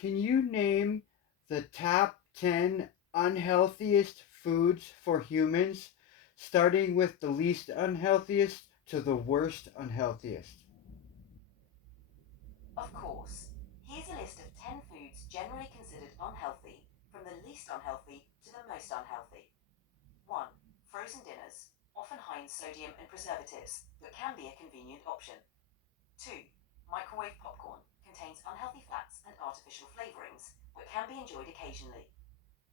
Can you name the top 10 unhealthiest foods for humans, starting with the least unhealthiest to the worst unhealthiest? Of course. Here's a list of 10 foods generally considered unhealthy, from the least unhealthy to the most unhealthy. 1. Frozen dinners, often high in sodium and preservatives, but can be a convenient option. 2. Microwave popcorn contains unhealthy fats and artificial flavorings, but can be enjoyed occasionally.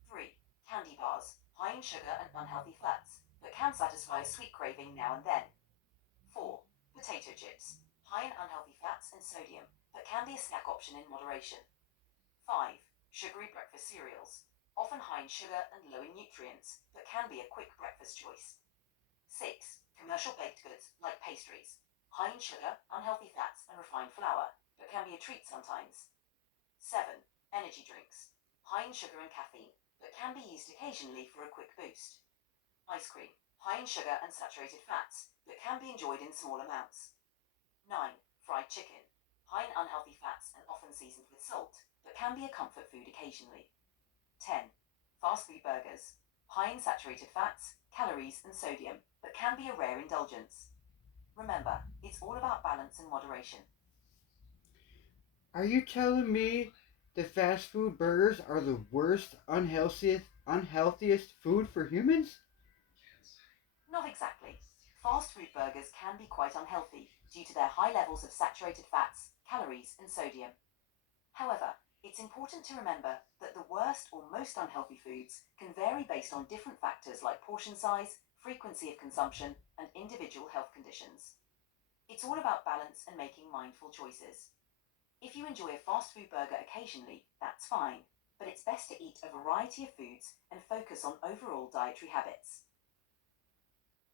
3. Candy bars, high in sugar and unhealthy fats, but can satisfy a sweet craving now and then. 4. Potato chips, high in unhealthy fats and sodium, but can be a snack option in moderation. 5. Sugary breakfast cereals, often high in sugar and low in nutrients, but can be a quick breakfast choice. 6. Commercial baked goods like pastries, high in sugar, unhealthy fats, and refined flour, but can be a treat sometimes. 7. Energy drinks, high in sugar and caffeine, but can be used occasionally for a quick boost. Ice cream, high in sugar and saturated fats, but can be enjoyed in small amounts. 9. Fried chicken, high in unhealthy fats and often seasoned with salt, but can be a comfort food occasionally. 10. Fast food burgers, high in saturated fats, calories, and sodium, but can be a rare indulgence. Remember, it's all about balance and moderation. Are you telling me that fast food burgers are the worst, unhealthiest food for humans? Not exactly. Fast food burgers can be quite unhealthy due to their high levels of saturated fats, calories, and sodium. However, it's important to remember that the worst or most unhealthy foods can vary based on different factors like portion size, frequency of consumption, and individual health conditions. It's all about balance and making mindful choices. If you enjoy a fast food burger occasionally, that's fine, but it's best to eat a variety of foods and focus on overall dietary habits.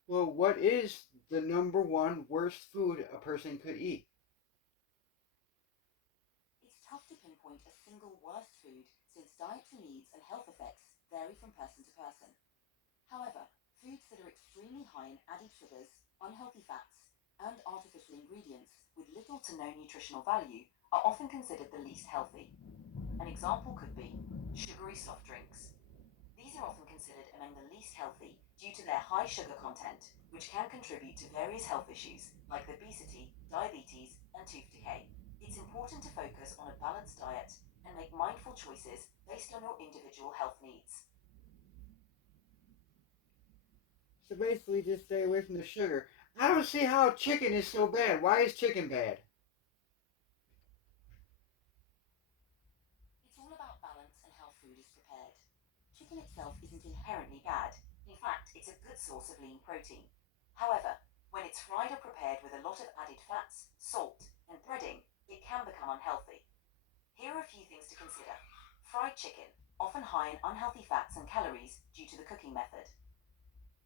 Well, what is the number one worst food a person could eat? It's tough to pinpoint a single worst food since dietary needs and health effects vary from person to person. However, foods that are extremely high in added sugars, unhealthy fats, and artificial ingredients with little to no nutritional value are often considered the least healthy. An example could be sugary soft drinks. These are often considered among the least healthy due to their high sugar content, which can contribute to various health issues like obesity, diabetes, and tooth decay. It's important to focus on a balanced diet and make mindful choices based on your individual health needs. So basically, just stay away from the sugar. I don't see how chicken is so bad. Why is chicken bad? It's all about balance and how food is prepared. Chicken itself isn't inherently bad. In fact, it's a good source of lean protein. However, when it's fried or prepared with a lot of added fats, salt, and breading, it can become unhealthy. Here are a few things to consider. Fried chicken, often high in unhealthy fats and calories due to the cooking method.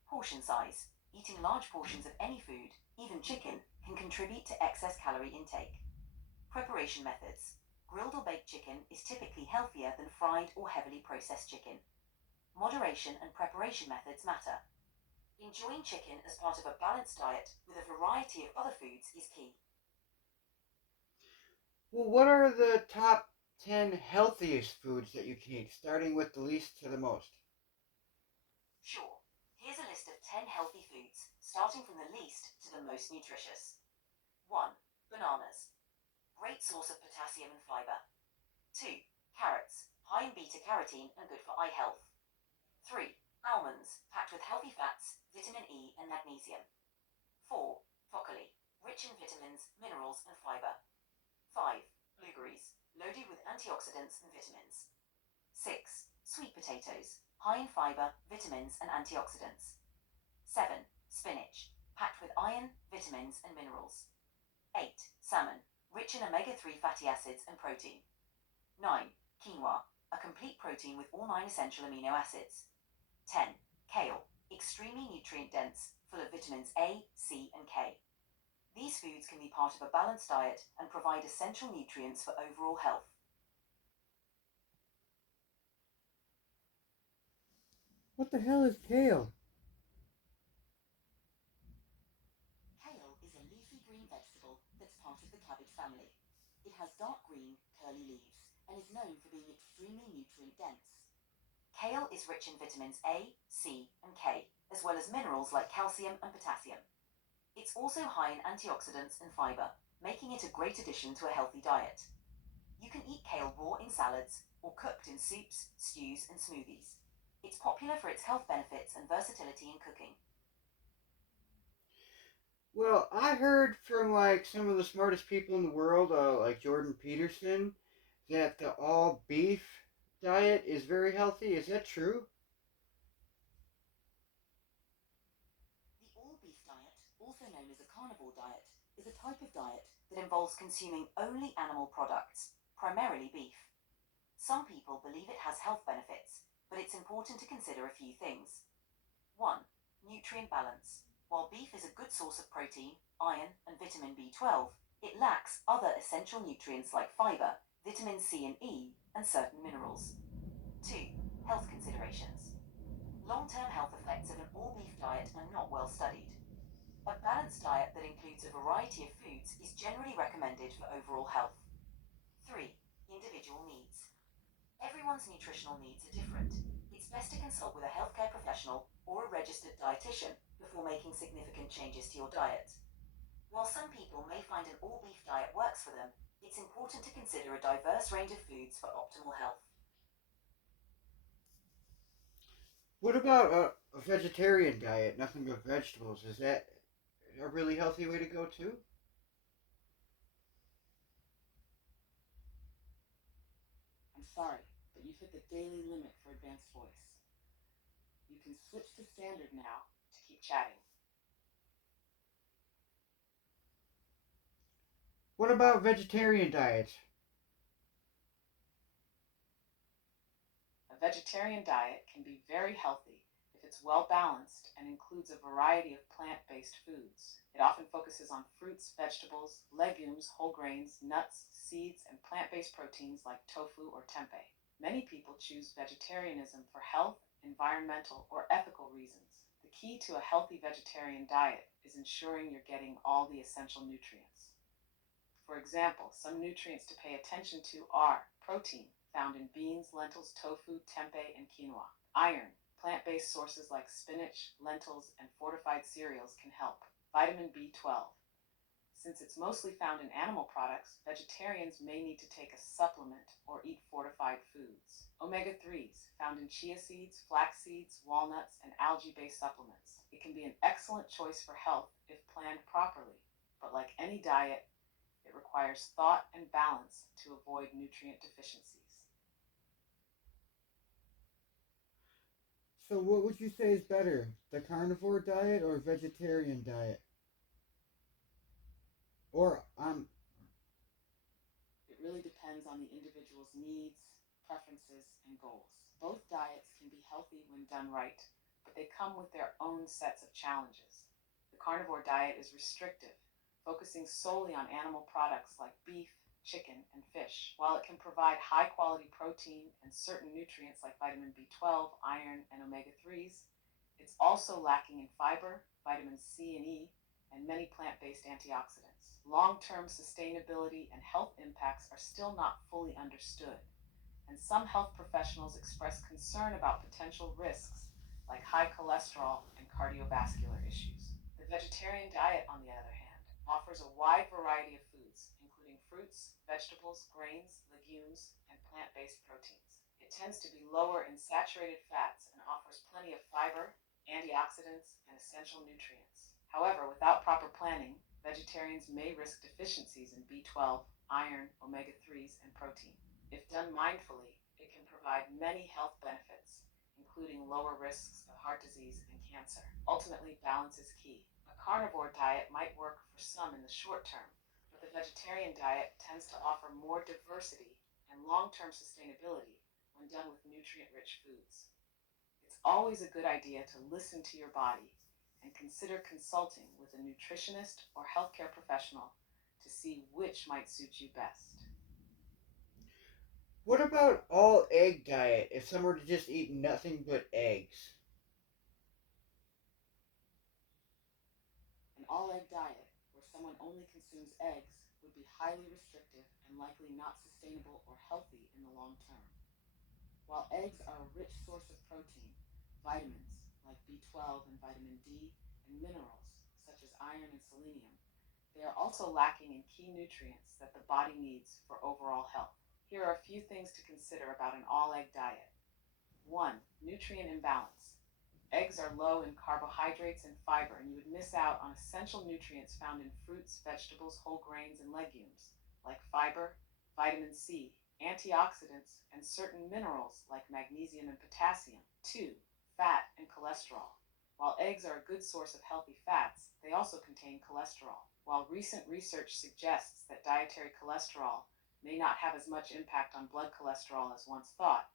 Portion size. Eating large portions of any food, even chicken, can contribute to excess calorie intake. Preparation methods. Grilled or baked chicken is typically healthier than fried or heavily processed chicken. Moderation and preparation methods matter. Enjoying chicken as part of a balanced diet with a variety of other foods is key. Well, what are the top 10 healthiest foods that you can eat, starting with the least to the most? Sure, here's a list of 10 healthy foods, starting from the least to the most nutritious. 1. Bananas. Great source of potassium and fiber. 2. Carrots. High in beta carotene and good for eye health. 3. Almonds, packed with healthy fats, vitamin E, and magnesium. 4. Broccoli, rich in vitamins, minerals, and fiber. 5. Blueberries, loaded with antioxidants and vitamins. 6. Sweet potatoes, high in fiber, vitamins, and antioxidants. 7. Spinach, packed with iron, vitamins, and minerals. 8. Salmon, rich in omega 3 fatty acids and protein. 9. Quinoa, a complete protein with all 9 essential amino acids. 10. Kale, extremely nutrient dense, full of vitamins A, C, and K. These foods can be part of a balanced diet and provide essential nutrients for overall health. What the hell is kale? Kale is a leafy green vegetable that's part of the cabbage family. It has dark green, curly leaves and is known for being extremely nutrient dense. Kale is rich in vitamins A, C, and K, as well as minerals like calcium and potassium. It's also high in antioxidants and fiber, making it a great addition to a healthy diet. You can eat kale raw in salads or cooked in soups, stews, and smoothies. It's popular for its health benefits and versatility in cooking. Well, I heard from like some of the smartest people in the world, like Jordan Peterson, that the all beef diet is very healthy. Is that true? The all beef diet, also known as a carnivore diet, is a type of diet that involves consuming only animal products, primarily beef. Some people believe it has health benefits, but it's important to consider a few things. 1. Nutrient balance. While beef is a good source of protein, iron, and vitamin B12, it lacks other essential nutrients like fiber, vitamin C and E, and certain minerals. 2. Health considerations. Long-term health effects of an all-beef diet are not well studied. A balanced diet that includes a variety of foods is generally recommended for overall health. 3. Individual needs. Everyone's nutritional needs are different. It's best to consult with a healthcare professional or a registered dietitian before making significant changes to your diet. While some people may find an all beef diet works for them, it's important to consider a diverse range of foods for optimal health. What about a vegetarian diet, nothing but vegetables? Is that a really healthy way to go too? I'm sorry, but you've hit the daily limit for advanced voice. You can switch to standard now to keep chatting. What about vegetarian diets? A vegetarian diet can be very healthy if it's well balanced and includes a variety of plant based foods. It often focuses on fruits, vegetables, legumes, whole grains, nuts, seeds, and plant based proteins like tofu or tempeh. Many people choose vegetarianism for health, environmental, or ethical reasons. The key to a healthy vegetarian diet is ensuring you're getting all the essential nutrients. For example, some nutrients to pay attention to are protein, found in beans, lentils, tofu, tempeh, and quinoa. Iron, plant-based sources like spinach, lentils, and fortified cereals can help. Vitamin B12. Since it's mostly found in animal products, vegetarians may need to take a supplement or eat fortified foods. Omega-3s, found in chia seeds, flax seeds, walnuts, and algae-based supplements. It can be an excellent choice for health if planned properly, but like any diet, it requires thought and balance to avoid nutrient deficiencies. So, what would you say is better, the carnivore diet or vegetarian diet? Or It really depends on the individual's needs, preferences, and goals. Both diets can be healthy when done right, but they come with their own sets of challenges. The carnivore diet is restrictive, focusing solely on animal products like beef, chicken, and fish. While it can provide high quality protein and certain nutrients like vitamin B12, iron, and omega 3s, it's also lacking in fiber, vitamins C and E, and many plant based antioxidants. Long term sustainability and health impacts are still not fully understood, and some health professionals express concern about potential risks like high cholesterol and cardiovascular issues. The vegetarian diet, on the other hand, offers a wide variety of foods, including fruits, vegetables, grains, legumes, and plant based proteins. It tends to be lower in saturated fats and offers plenty of fiber, antioxidants, and essential nutrients. However, without proper planning, vegetarians may risk deficiencies in B12, iron, omega 3s, and protein. If done mindfully, it can provide many health benefits, including lower risks of heart disease and cancer. Ultimately, balance is key. A carnivore diet might work for some in the short term, but the vegetarian diet tends to offer more diversity and long term sustainability when done with nutrient rich foods. It's always a good idea to listen to your body and consider consulting with a nutritionist or healthcare professional to see which might suit you best. what about all egg diet? If someone were to just eat nothing but eggs, An all egg diet, where someone only consumes eggs, would be highly restrictive and likely not sustainable or healthy in the long term. While eggs are a rich source of protein, vitamins like B12 and vitamin D, and minerals such as iron and selenium, they are also lacking in key nutrients that the body needs for overall health. Here are a few things to consider about an all egg diet. 1. Nutrient imbalance. Eggs are low in carbohydrates and fiber, and you would miss out on essential nutrients found in fruits, vegetables, whole grains, and legumes, like fiber, vitamin C, antioxidants, and certain minerals like magnesium and potassium. 2. Fat and cholesterol. While eggs are a good source of healthy fats, they also contain cholesterol. While recent research suggests that dietary cholesterol may not have as much impact on blood cholesterol as once thought,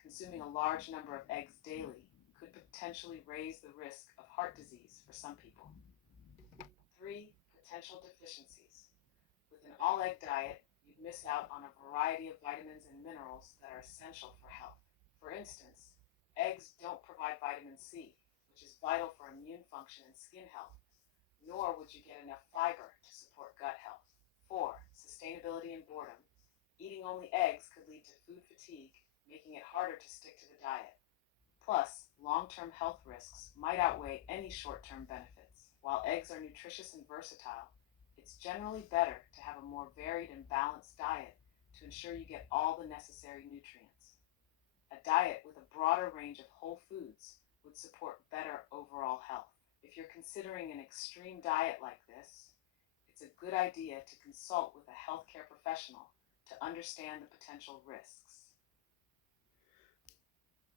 consuming a large number of eggs daily could potentially raise the risk of heart disease for some people. 3. Potential deficiencies. With an all egg diet, you'd miss out on a variety of vitamins and minerals that are essential for health. For instance, eggs don't provide vitamin C, which is vital for immune function and skin health, nor would you get enough fiber to support gut health. 4. Sustainability and boredom. Eating only eggs could lead to food fatigue, making it harder to stick to the diet. Plus, long-term health risks might outweigh any short-term benefits. While eggs are nutritious and versatile, it's generally better to have a more varied and balanced diet to ensure you get all the necessary nutrients. A diet with a broader range of whole foods would support better overall health. If you're considering an extreme diet like this, it's a good idea to consult with a healthcare professional to understand the potential risks.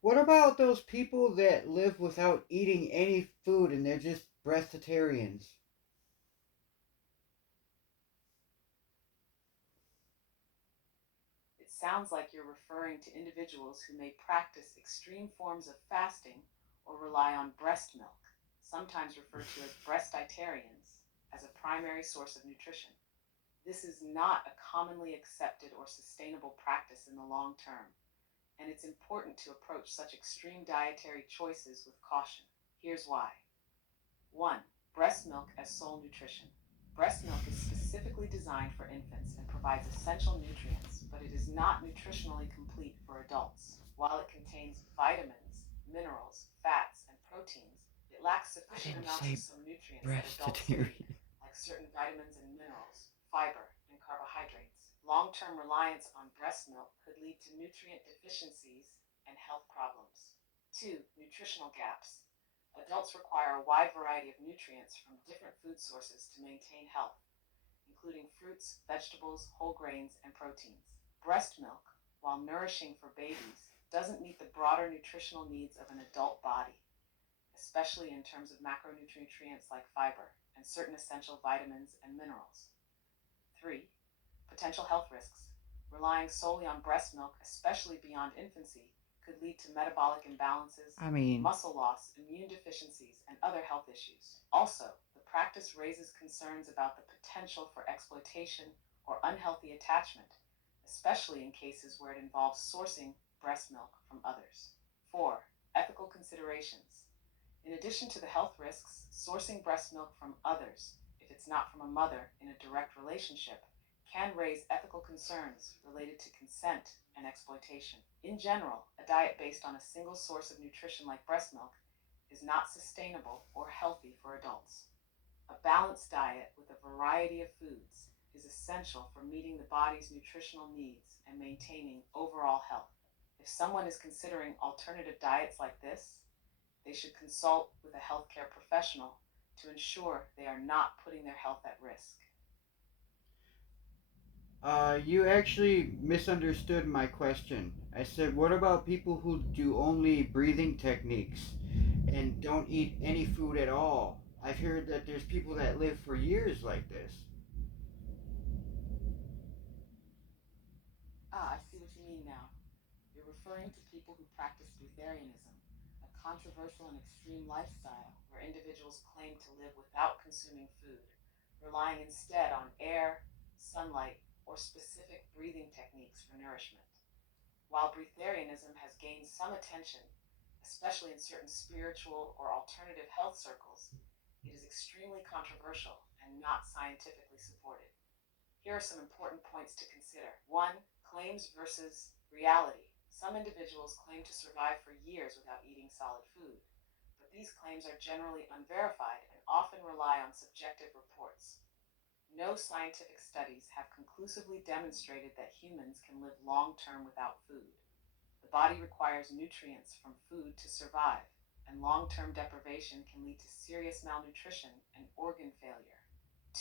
What about those people that live without eating any food and they're just breatharians? It sounds like you're referring to individuals who may practice extreme forms of fasting or rely on breast milk, sometimes referred to as breastitarians, as a primary source of nutrition. This is not a commonly accepted or sustainable practice in the long term, and it's important to approach such extreme dietary choices with caution. Here's why. 1. Breast milk as sole nutrition. Breast milk is specifically designed for infants and provides essential nutrients, but it is not nutritionally complete for adults. While it contains vitamins, minerals, fats, and proteins, it lacks I sufficient didn't amounts of say some nutrients that adults need, breatharian. like certain vitamins and minerals, fiber, and carbohydrates. Long-term reliance on breast milk could lead to nutrient deficiencies and health problems. 2. Nutritional gaps. Adults require a wide variety of nutrients from different food sources to maintain health, including fruits, vegetables, whole grains, and proteins. Breast milk, while nourishing for babies, doesn't meet the broader nutritional needs of an adult body, especially in terms of macronutrients like fiber and certain essential vitamins and minerals. 3. Potential health risks. Relying solely on breast milk, especially beyond infancy, could lead to metabolic imbalances, I mean, muscle loss, immune deficiencies, and other health issues. Also, the practice raises concerns about the potential for exploitation or unhealthy attachment, especially in cases where it involves sourcing breast milk from others. 4. Ethical considerations. In addition to the health risks, sourcing breast milk from others, if it's not from a mother in a direct relationship, can raise ethical concerns related to consent and exploitation. In general, a diet based on a single source of nutrition like breast milk is not sustainable or healthy for adults. A balanced diet with a variety of foods is essential for meeting the body's nutritional needs and maintaining overall health. If someone is considering alternative diets like this, they should consult with a healthcare professional to ensure they are not putting their health at risk. you actually misunderstood my question. I said, what about people who do only breathing techniques and don't eat any food at all? I've heard that there's people that live for years like this. I see what you mean now. You're referring to people who practice breatharianism, a controversial and extreme lifestyle where individuals claim to live without consuming food, relying instead on air, sunlight, or specific breathing techniques for nourishment. While breatharianism has gained some attention, especially in certain spiritual or alternative health circles, it is extremely controversial and not scientifically supported. Here are some important points to consider. 1. Claims versus reality. Some individuals claim to survive for years without eating solid food, but these claims are generally unverified and often rely on subjective reports. No scientific studies have conclusively demonstrated that humans can live long-term without food. The body requires nutrients from food to survive, and long-term deprivation can lead to serious malnutrition and organ failure.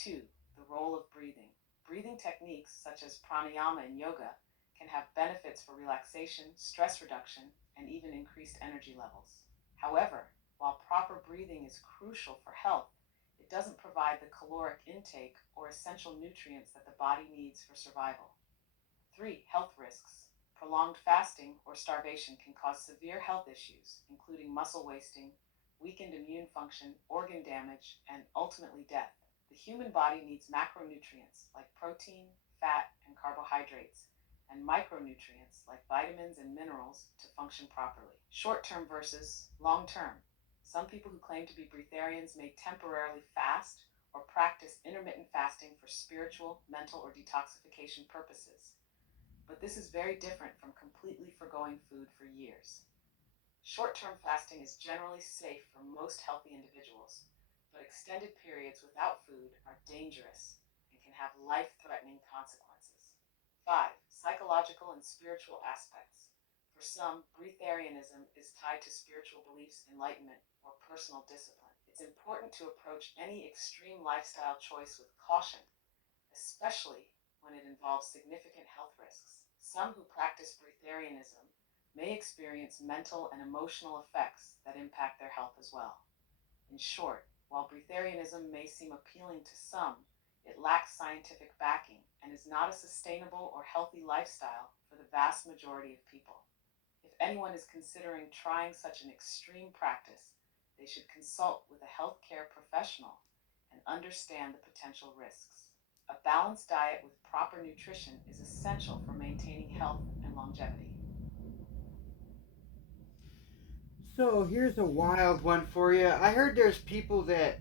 2. The role of breathing. Breathing techniques such as pranayama in yoga can have benefits for relaxation, stress reduction, and even increased energy levels. However, while proper breathing is crucial for health, it doesn't provide the caloric intake or essential nutrients that the body needs for survival. 3. Health risks. Prolonged fasting or starvation can cause severe health issues, including muscle wasting, weakened immune function, organ damage, and ultimately death. The human body needs macronutrients like protein, fat, and carbohydrates, and micronutrients like vitamins and minerals to function properly. Short-term versus long-term. Some people who claim to be breatharians may temporarily fast or practice intermittent fasting for spiritual, mental, or detoxification purposes. But this is very different from completely forgoing food for years. Short-term fasting is generally safe for most healthy individuals, but extended periods without food are dangerous and can have life-threatening consequences. 5. Psychological and spiritual aspects. For some, breatharianism is tied to spiritual beliefs, enlightenment, or personal discipline. It's important to approach any extreme lifestyle choice with caution, especially when it involves significant health risks. Some who practice breatharianism may experience mental and emotional effects that impact their health as well. In short, while breatharianism may seem appealing to some, it lacks scientific backing and is not a sustainable or healthy lifestyle for the vast majority of people. If anyone is considering trying such an extreme practice, they should consult with a healthcare professional and understand the potential risks. A balanced diet with proper nutrition is essential for maintaining health and longevity. So here's a wild one for you. I heard there's people that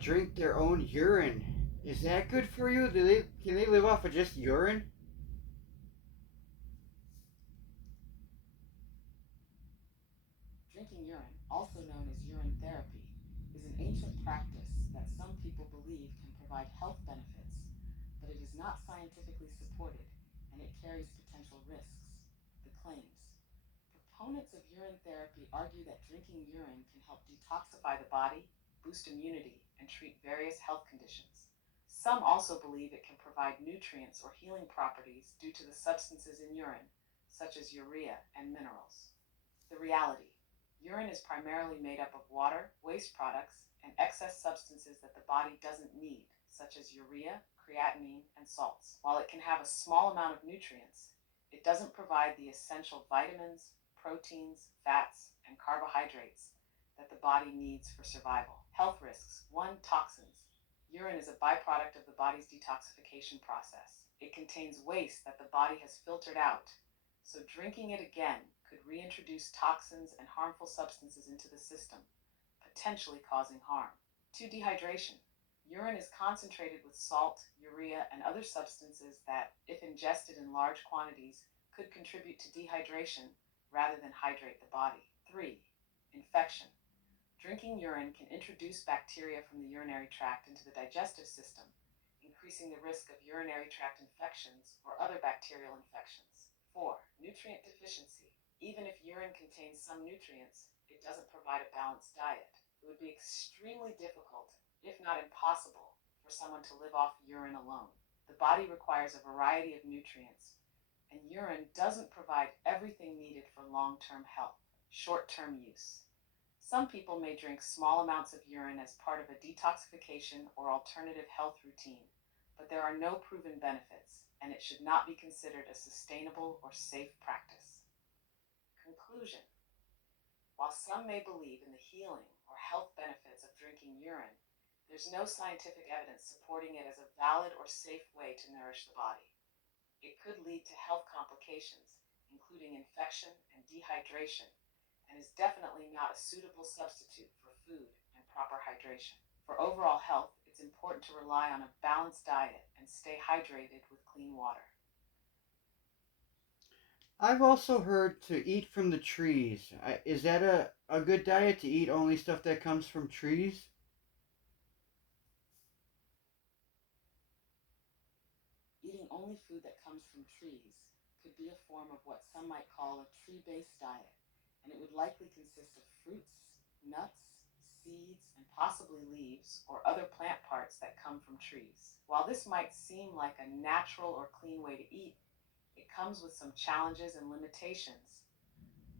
drink their own urine. Is that good for you? Can they live off of just urine? Drinking urine, also known as urine therapy, is an ancient practice that some people believe can provide health benefits, but it is not scientifically supported and it carries potential risks. The claims. Proponents of urine therapy argue that drinking urine can help detoxify the body, boost immunity, and treat various health conditions. Some also believe it can provide nutrients or healing properties due to the substances in urine, such as urea and minerals. The reality. Urine is primarily made up of water, waste products, and excess substances that the body doesn't need, such as urea, creatinine, and salts. While it can have a small amount of nutrients, it doesn't provide the essential vitamins, proteins, fats, and carbohydrates that the body needs for survival. Health risks. 1. Toxins. Urine is a byproduct of the body's detoxification process. It contains waste that the body has filtered out, so drinking it again could reintroduce toxins and harmful substances into the system, potentially causing harm. 2. Dehydration. Urine is concentrated with salt, urea, and other substances that, if ingested in large quantities, could contribute to dehydration rather than hydrate the body. 3. Infection. Drinking urine can introduce bacteria from the urinary tract into the digestive system, increasing the risk of urinary tract infections or other bacterial infections. 4. Nutrient deficiency. Even if urine contains some nutrients, it doesn't provide a balanced diet. It would be extremely difficult, if not impossible, for someone to live off urine alone. The body requires a variety of nutrients, and urine doesn't provide everything needed for long-term health. Short-term use. Some people may drink small amounts of urine as part of a detoxification or alternative health routine, but there are no proven benefits, and it should not be considered a sustainable or safe practice. Conclusion. While some may believe in the healing or health benefits of drinking urine, there's no scientific evidence supporting it as a valid or safe way to nourish the body. It could lead to health complications, including infection and dehydration, and is definitely not a suitable substitute for food and proper hydration. For overall health, it's it's important to rely on a balanced diet and stay hydrated with clean water. I've also heard to eat from the trees. Is that a good diet to eat only stuff that comes from trees? Eating only food that comes from trees could be a form of what some might call a tree based diet, and it would likely consist of fruits, nuts, seeds, and possibly leaves or other plant parts that come from trees. While this might seem like a natural or clean way to eat, it comes with some challenges and limitations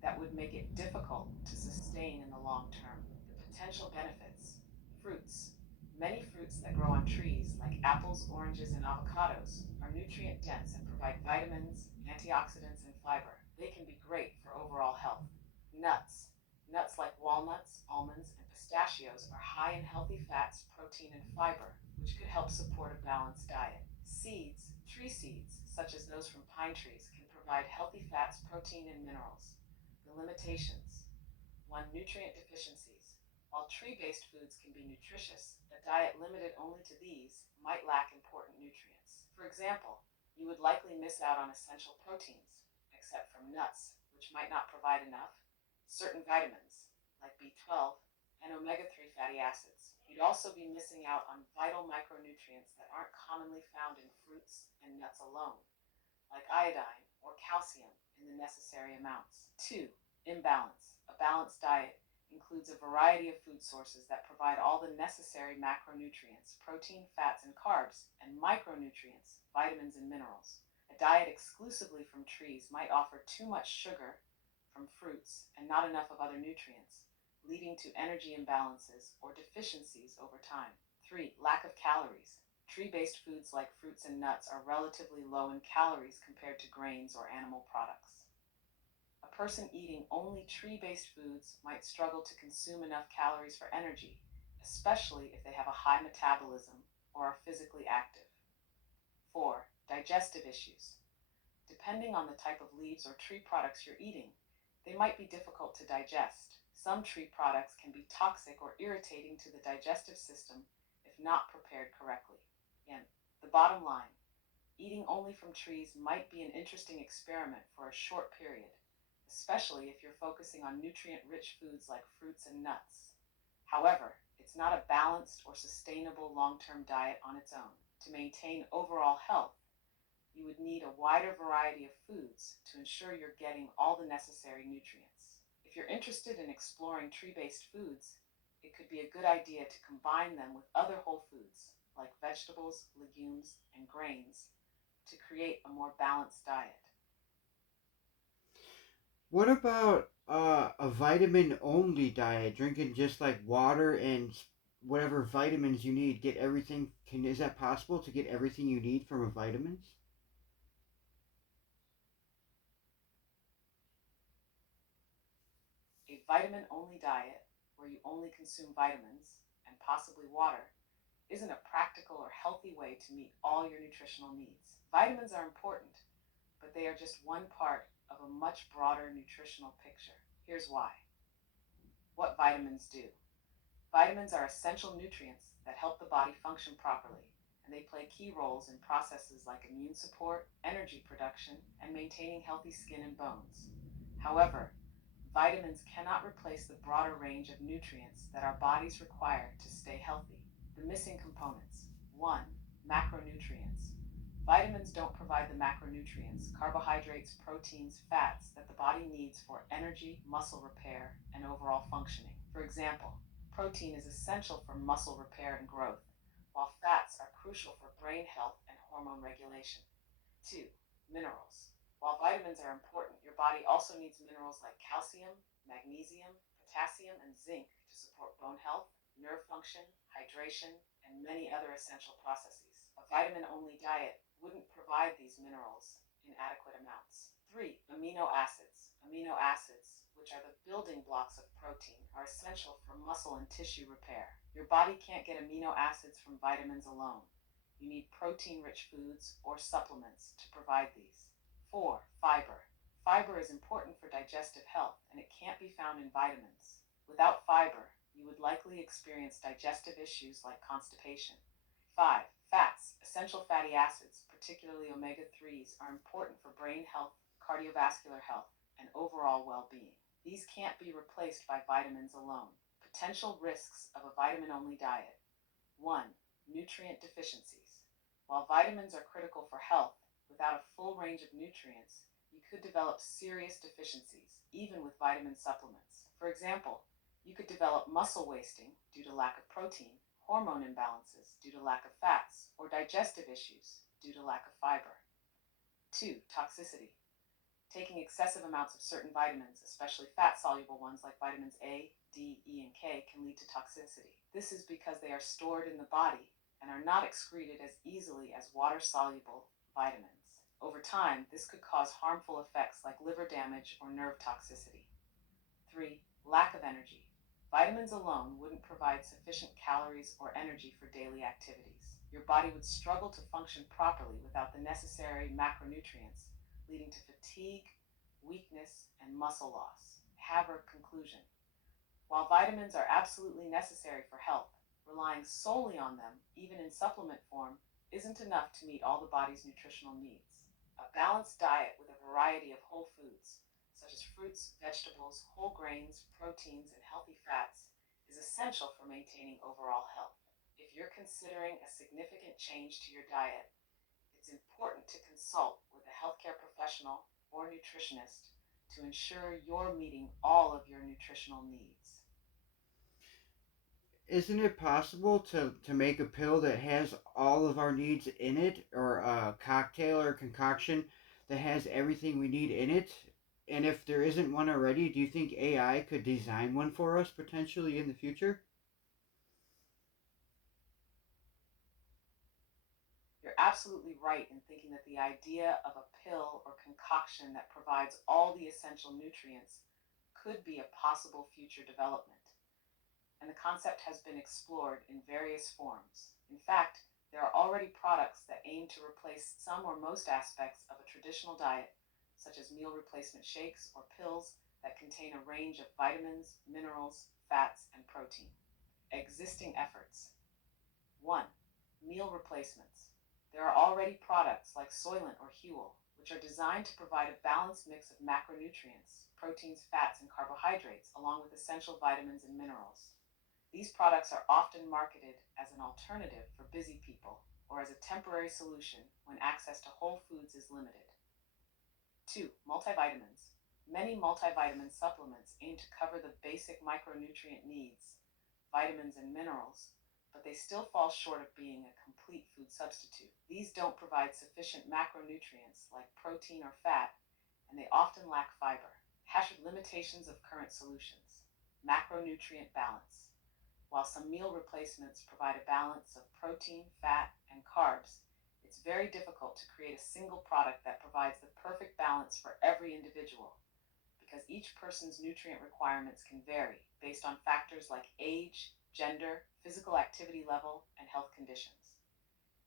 that would make it difficult to sustain in the long term. The potential benefits: fruits. Many fruits that grow on trees, like apples, oranges, and avocados, are nutrient dense and provide vitamins, antioxidants, and fiber. They can be great for overall health. Nuts. Nuts like walnuts, almonds, and pistachios are high in healthy fats, protein, and fiber, which could help support a balanced diet. Seeds. Tree seeds, such as those from pine trees, can provide healthy fats, protein, and minerals. The limitations: 1. Nutrient deficiencies. While tree based foods can be nutritious, a diet limited only to these might lack important nutrients. For example, you would likely miss out on essential proteins, except from nuts, which might not provide enough, certain vitamins, like B12, and omega 3 fatty acids. You'd also be missing out on vital micronutrients that aren't commonly found in fruits and nuts alone, like iodine or calcium in the necessary amounts. 2. Imbalance. A balanced diet includes a variety of food sources that provide all the necessary macronutrients, protein, fats, and carbs, and micronutrients, vitamins, and minerals. A diet exclusively from trees might offer too much sugar from fruits and not enough of other nutrients, leading to energy imbalances or deficiencies over time. 3. Lack of calories. Tree-based foods like fruits and nuts are relatively low in calories compared to grains or animal products. A person eating only tree-based foods might struggle to consume enough calories for energy, especially if they have a high metabolism or are physically active. 4. Digestive issues. Depending on the type of leaves or tree products you're eating, they might be difficult to digest. Some tree products can be toxic or irritating to the digestive system if not prepared correctly. Again, the bottom line: eating only from trees might be an interesting experiment for a short period, especially if you're focusing on nutrient rich foods like fruits and nuts. However, it's not a balanced or sustainable long term diet on its own. To maintain overall health, you would need a wider variety of foods to ensure you're getting all the necessary nutrients. If you're interested in exploring tree based foods, it could be a good idea to combine them with other whole foods like vegetables, legumes, and grains to create a more balanced diet. What about a vitamin only diet, drinking just like water and whatever vitamins you need? Get everything. Can Is that possible to get everything you need from a vitamins? A vitamin only diet, where you only consume vitamins and possibly water, isn't a practical or healthy way to meet all your nutritional needs. Vitamins are important, but they are just one part of a much broader nutritional picture. Here's why. What vitamins do: vitamins are essential nutrients that help the body function properly, and they play key roles in processes like immune support, energy production, and maintaining healthy skin and bones. However, vitamins cannot replace the broader range of nutrients that our bodies require to stay healthy. The missing components: 1. Macronutrients. Vitamins don't provide the macronutrients, carbohydrates, proteins, fats, that the body needs for energy, muscle repair, and overall functioning. For example, protein is essential for muscle repair and growth, while fats are crucial for brain health and hormone regulation. 2. Minerals. While vitamins are important, your body also needs minerals like calcium, magnesium, potassium, and zinc to support bone health, nerve function, hydration, and many other essential processes. A vitamin only diet wouldn't provide these minerals in adequate amounts. 3. Amino acids. Amino acids, which are the building blocks of protein, are essential for muscle and tissue repair. Your body can't get amino acids from vitamins alone. You need protein rich foods or supplements to provide these. 4. Fiber. Fiber is important for digestive health, and it can't be found in vitamins. Without fiber, you would likely experience digestive issues like constipation. 5. Fats. Essential fatty acids, particularly omega 3s, are important for brain health, cardiovascular health, and overall well being. These can't be replaced by vitamins alone. Potential risks of a vitamin only diet. 1. Nutrient deficiencies. While vitamins are critical for health, without a full range of nutrients, you could develop serious deficiencies, even with vitamin supplements. For example, you could develop muscle wasting due to lack of protein, hormone imbalances due to lack of fats, or digestive issues due to lack of fiber. 2. Toxicity. Taking excessive amounts of certain vitamins, especially fat-soluble ones like vitamins A, D, E, and K, can lead to toxicity. This is because they are stored in the body and are not excreted as easily as water-soluble vitamins. Over time, this could cause harmful effects like liver damage or nerve toxicity. 3. Lack of energy. Vitamins alone wouldn't provide sufficient calories or energy for daily activities. Your body would struggle to function properly without the necessary macronutrients, leading to fatigue, weakness, and muscle loss. Haber conclusion. While vitamins are absolutely necessary for health, relying solely on them, even in supplement form, isn't enough to meet all the body's nutritional needs. A balanced diet with a variety of whole foods, such as fruits, vegetables, whole grains, proteins, and healthy fats, is essential for maintaining overall health. If you're considering a significant change to your diet, it's important to consult with a healthcare professional or nutritionist to ensure you're meeting all of your nutritional needs. Isn't it possible to make a pill that has all of our needs in it, or a cocktail or concoction that has everything we need in it? And if there isn't one already, do you think AI could design one for us potentially in the future? You're absolutely right in thinking that the idea of a pill or concoction that provides all the essential nutrients could be a possible future development, and the concept has been explored in various forms. In fact, there are already products that aim to replace some or most aspects of a traditional diet, such as meal replacement shakes or pills that contain a range of vitamins, minerals, fats, and protein. Existing efforts. 1. Meal replacements. There are already products like Soylent or Huel, which are designed to provide a balanced mix of macronutrients, proteins, fats, and carbohydrates, along with essential vitamins and minerals. These products are often marketed as an alternative for busy people or as a temporary solution when access to whole foods is limited. 2. Multivitamins. Many multivitamin supplements aim to cover the basic micronutrient needs, vitamins and minerals, but they still fall short of being a complete food substitute. These don't provide sufficient macronutrients like protein or fat, and they often lack fiber. Limitations of current solutions. Macronutrient balance. While some meal replacements provide a balance of protein, fat, and carbs, it's very difficult to create a single product that provides the perfect balance for every individual because each person's nutrient requirements can vary based on factors like age, gender, physical activity level, and health conditions.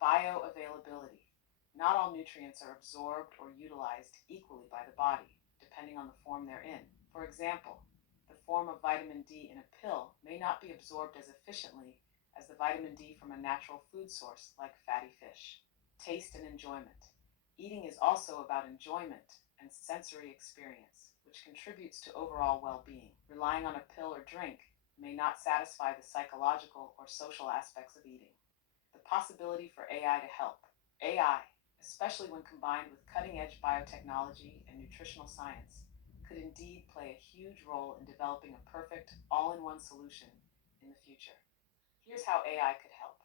Bioavailability. Not all nutrients are absorbed or utilized equally by the body, depending on the form they're in. For example, the form of vitamin D in a pill may not be absorbed as efficiently as the vitamin D from a natural food source like fatty fish. Taste and enjoyment. Eating is also about enjoyment and sensory experience, which contributes to overall well being. Relying on a pill or drink may not satisfy the psychological or social aspects of eating. The possibility for AI to help. AI, especially when combined with cutting edge biotechnology and nutritional science, could indeed play a huge role in developing a perfect, all in one solution in the future. Here's how AI could help.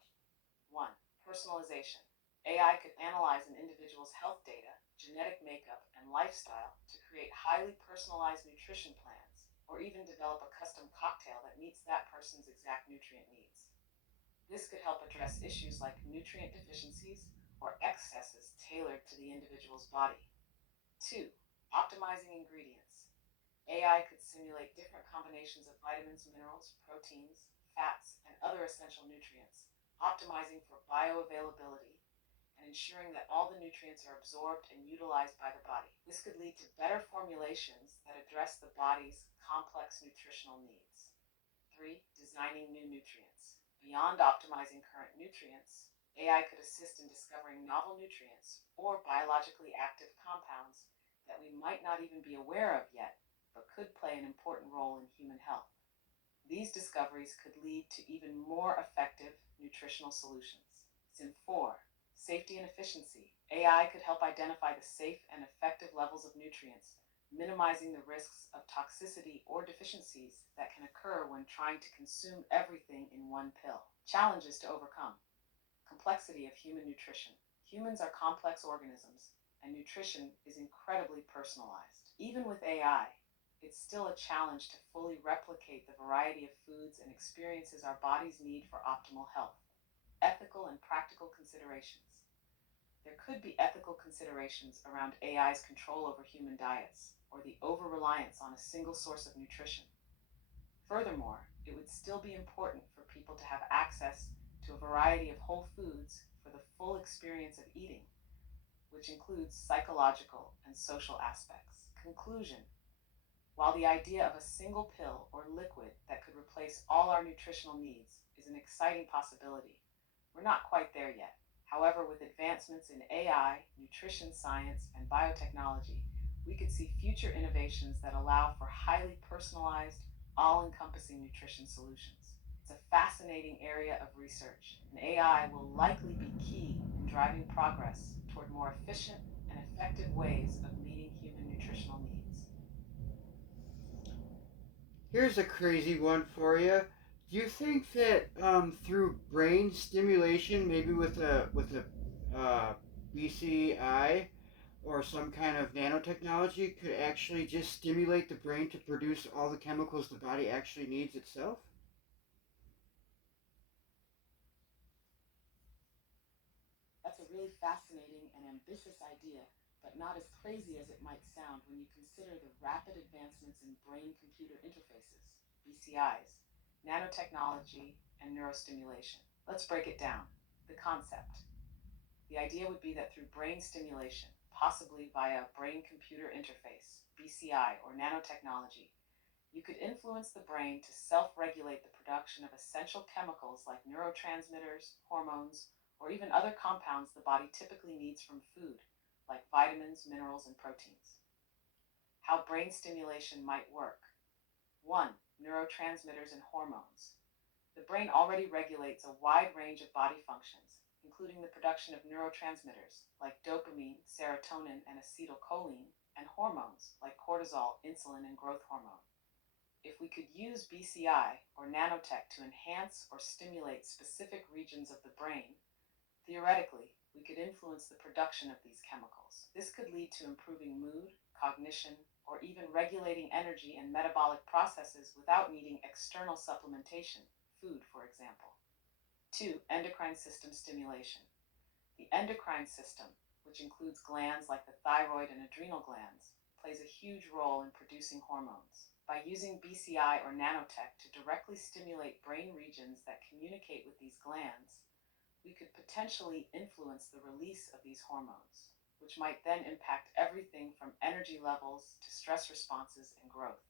1. Personalization. AI could analyze an individual's health data, genetic makeup, and lifestyle to create highly personalized nutrition plans, or even develop a custom cocktail that meets that person's exact nutrient needs. This could help address issues like nutrient deficiencies or excesses tailored to the individual's body. 2. Optimizing ingredients. AI could simulate different combinations of vitamins, minerals, proteins, fats, and other essential nutrients, optimizing for bioavailability and ensuring that all the nutrients are absorbed and utilized by the body. This could lead to better formulations that address the body's complex nutritional needs. 3. Designing new nutrients. Beyond optimizing current nutrients, AI could assist in discovering novel nutrients or biologically active compounds that we might not even be aware of yet, but could play an important role in human health. These discoveries could lead to even more effective nutritional solutions. Sim 4. Safety and efficiency. AI could help identify the safe and effective levels of nutrients, minimizing the risks of toxicity or deficiencies that can occur when trying to consume everything in one pill. Challenges to overcome. Complexity of human nutrition. Humans are complex organisms, and nutrition is incredibly personalized. Even with AI, it's still a challenge to fully replicate the variety of foods and experiences our bodies need for optimal health. Ethical and practical considerations. There could be ethical considerations around AI's control over human diets or the over reliance on a single source of nutrition. Furthermore, it would still be important for people to have access to a variety of whole foods for the full experience of eating, which includes psychological and social aspects. Conclusion. While the idea of a single pill or liquid that could replace all our nutritional needs is an exciting possibility, we're not quite there yet. However, with advancements in AI, nutrition science, and biotechnology, we could see future innovations that allow for highly personalized, all encompassing nutrition solutions. It's a fascinating area of research, and AI will likely be key in driving progress toward more efficient and effective ways of meeting human nutritional needs. Here's a crazy one for you. Do you think that through brain stimulation, maybe with a BCI or some kind of nanotechnology, could actually just stimulate the brain to produce all the chemicals the body actually needs itself? That's a really fascinating and ambitious idea, but not as crazy as it might sound when you consider the rapid advancements in brain computer interfaces, BCIs, nanotechnology, and neurostimulation. Let's break it down. The concept. The idea would be that through brain stimulation, possibly via brain computer interface, BCI, or nanotechnology, you could influence the brain to self regulate the production of essential chemicals like neurotransmitters, hormones, or even other compounds the body typically needs from food, like vitamins, minerals, and proteins. How brain stimulation might work. 1. Neurotransmitters and hormones. The brain already regulates a wide range of body functions, including the production of neurotransmitters like dopamine, serotonin, and acetylcholine, and hormones like cortisol, insulin, and growth hormone. If we could use BCI or nanotech to enhance or stimulate specific regions of the brain, theoretically, we could influence the production of these chemicals. This could lead to improving mood, cognition, or even regulating energy and metabolic processes without needing external supplementation, food, for example. 2. Endocrine system stimulation. The endocrine system, which includes glands like the thyroid and adrenal glands, plays a huge role in producing hormones. By using BCI or nanotech to directly stimulate brain regions that communicate with these glands, we could potentially influence the release of these hormones, which might then impact everything from energy levels to stress responses and growth.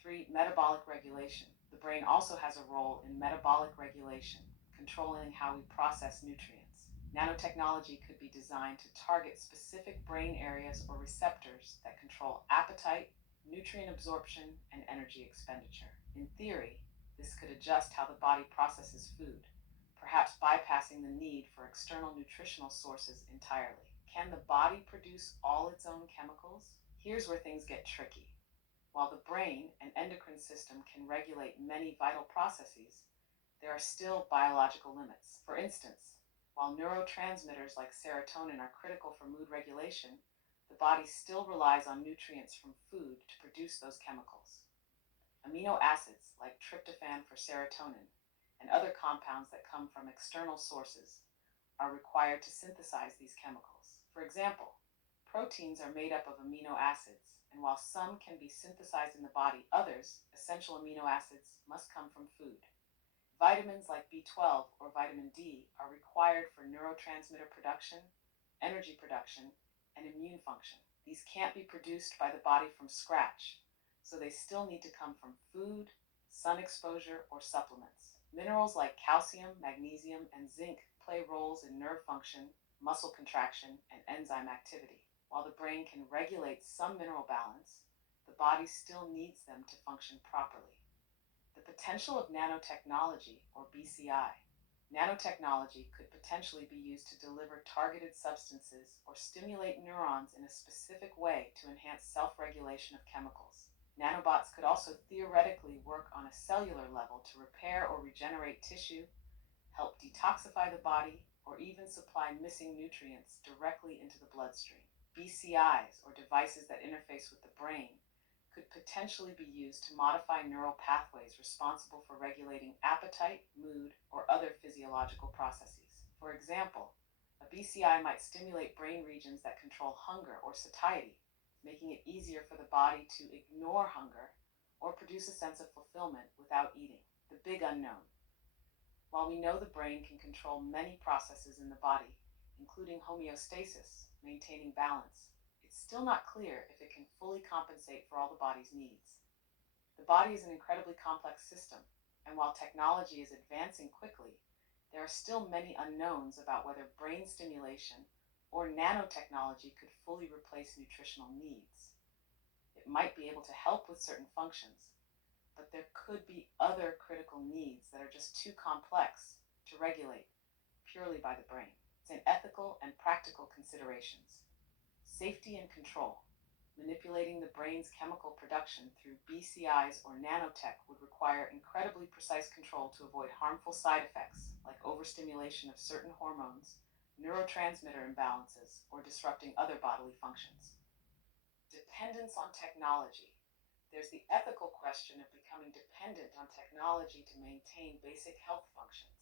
3. Metabolic regulation. The brain also has a role in metabolic regulation, controlling how we process nutrients. Nanotechnology could be designed to target specific brain areas or receptors that control appetite, nutrient absorption, and energy expenditure. In theory, this could adjust how the body processes food, perhaps bypassing the need for external nutritional sources entirely. Can the body produce all its own chemicals? Here's where things get tricky. While the brain and endocrine system can regulate many vital processes, there are still biological limits. For instance, while neurotransmitters like serotonin are critical for mood regulation, the body still relies on nutrients from food to produce those chemicals. Amino acids like tryptophan for serotonin and other compounds that come from external sources are required to synthesize these chemicals. For example, proteins are made up of amino acids, and while some can be synthesized in the body, others, essential amino acids, must come from food. Vitamins like B12 or vitamin D are required for neurotransmitter production, energy production, and immune function. These can't be produced by the body from scratch, so they still need to come from food, sun exposure, or supplements. Minerals like calcium, magnesium, and zinc play roles in nerve function, muscle contraction, and enzyme activity. While the brain can regulate some mineral balance, the body still needs them to function properly. The potential of nanotechnology, or BCI. Nanotechnology could potentially be used to deliver targeted substances or stimulate neurons in a specific way to enhance self regulation of chemicals. Nanobots could also theoretically work on a cellular level to repair or regenerate tissue, help detoxify the body, or even supply missing nutrients directly into the bloodstream. BCIs, or devices that interface with the brain, could potentially be used to modify neural pathways responsible for regulating appetite, mood, or other physiological processes. For example, a BCI might stimulate brain regions that control hunger or satiety, making it easier for the body to ignore hunger or produce a sense of fulfillment without eating. The big unknown. While we know the brain can control many processes in the body, including homeostasis, maintaining balance, it's still not clear if it can fully compensate for all the body's needs. The body is an incredibly complex system, and while technology is advancing quickly, there are still many unknowns about whether brain stimulation or nanotechnology could fully replace nutritional needs. It might be able to help with certain functions, but there could be other critical needs that are just too complex to regulate purely by the brain. It's in ethical and practical considerations. Safety and control. Manipulating the brain's chemical production through BCIs or nanotech would require incredibly precise control to avoid harmful side effects like overstimulation of certain hormones, neurotransmitter imbalances, or disrupting other bodily functions. Dependence on technology. There's the ethical question of becoming dependent on technology to maintain basic health functions.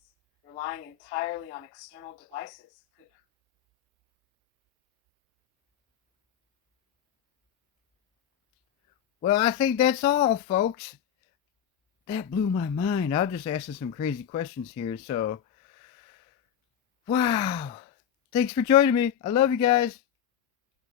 Relying entirely on external devices could. Well, I think that's all, folks. That blew my mind. I was just asking some crazy questions here. So, wow. Thanks for joining me. I love you guys.